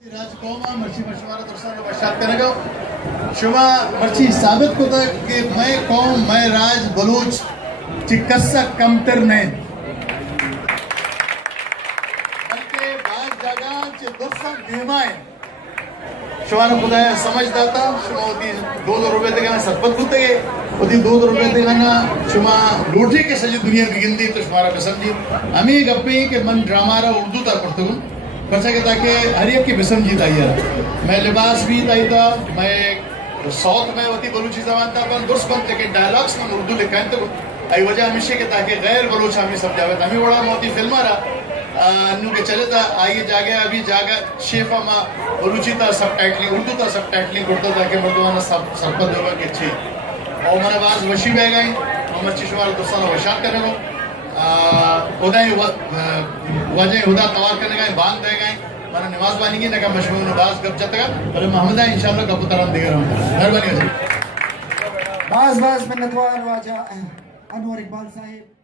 राजकौमा मर्ची मशवरा दोस्तों बशात करेगा शुमा मर्ची साबित को था कि मैं कौम मैं राज बलूच चिकस्सा कमतर नहीं बल्कि बात जगह चे दुर्सा गेमाए शुमा ने खुदा समझता था शुमा उदी 200 रुपए देगा ना सरपत कुत्ते के उदी 200 रुपए देगा ना शुमा लूटे के सजी दुनिया की गिनती तो शुमारा कसम जी हमें गप्पे के मन ड्रामा रहा उर्दू तक पढ़ते हूँ बच्चा कहता कि हर एक की बिसम जीत आई है मैं लिबास भी आई था मैं साउथ में होती बलूची जबान था अपन दुर्स बन लेकिन डायलॉग्स में उर्दू लिखा है तो आई वजह हमेशा के ताकि गैर बलूच हमें समझावे हमें बड़ा मोती फिल्म रहा नु के चले था आइए जागे अभी जागा शेफा मा बलूची था सब टाइटलिंग उर्दू था सब टाइटलिंग करता था कि मर्दवाना सब सरपत होगा कि अच्छी और हमारे पास वशी बह गई मोहम्मद चिशवार दोस्तों वशात करने को उदा वजह उदा तवार करने का बांध दे गए मैंने नमाज बानी की ना का मशहूर नमाज कब जतगा पर मोहम्मद इंशाल्लाह कब तरह दे रहा हूं मेहरबानी हो जाए बाज मिन्नतवार वाजा अनवर इकबाल साहिब।